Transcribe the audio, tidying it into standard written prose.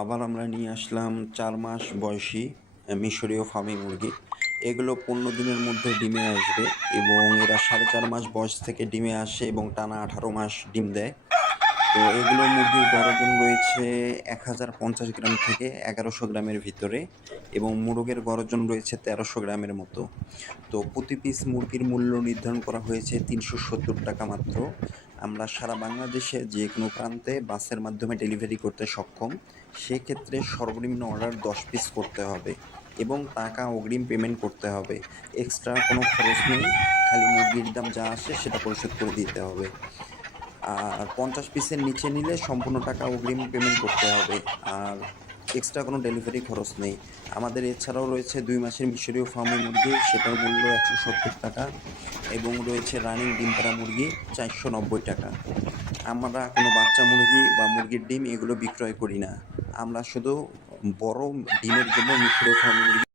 আবার আমরা নিয়ে আসলাম 4 মাস বয়সী মিশরীয় ফার্মি মুরগি। এগুলো 15 দিনের মধ্যে ডিমে আসবে এবং এরা 4.5 মাস বয়স থেকে ডিমে আসে এবং টানা 18 মাস ডিম দেয়। তো এগুলো মুরগির গড় ওজন রয়েছে 1050 গ্রাম থেকে 1100 গ্রামের ভিতরে এবং মোরগের গড় ওজন রয়েছে 1300 গ্রামের মতো। তো প্রতি পিস মুরগির মূল্য নির্ধারণ করা হয়েছে 370 টাকা মাত্র। আমরা সারা বাংলাদেশে যে কোনো প্রান্তে বাসের মাধ্যমে ডেলিভারি করতে সক্ষম। সেক্ষেত্রে সর্বনিম্ন অর্ডার 10 পিস করতে হবে এবং টাকা অগ্রিম পেমেন্ট করতে হবে। এক্সট্রা কোনো খরচ নেই, খালি মুরগির দাম যা আসে সেটা পরিশোধ করে দিতে হবে। আর 50 পিসের নিচে নিলে সম্পূর্ণ টাকা অগ্রিম পেমেন্ট করতে হবে, আর এক্সট্রা কোনো ডেলিভারি খরচ নেই। আমাদের এছাড়াও রয়েছে 2 মাসের মিশরীয় ফার্মি মুরগি, সেটার মূল্য 170 টাকা এবং রয়েছে রানিং ডিম পাড়া মুরগি 490 টাকা। আমরা কোনো বাচ্চা মুরগি বা মুরগির ডিম এগুলো বিক্রয় করি না। আমরা শুধু বড় ডিমের জন্য মিশরীয় ফার্মি মুরগি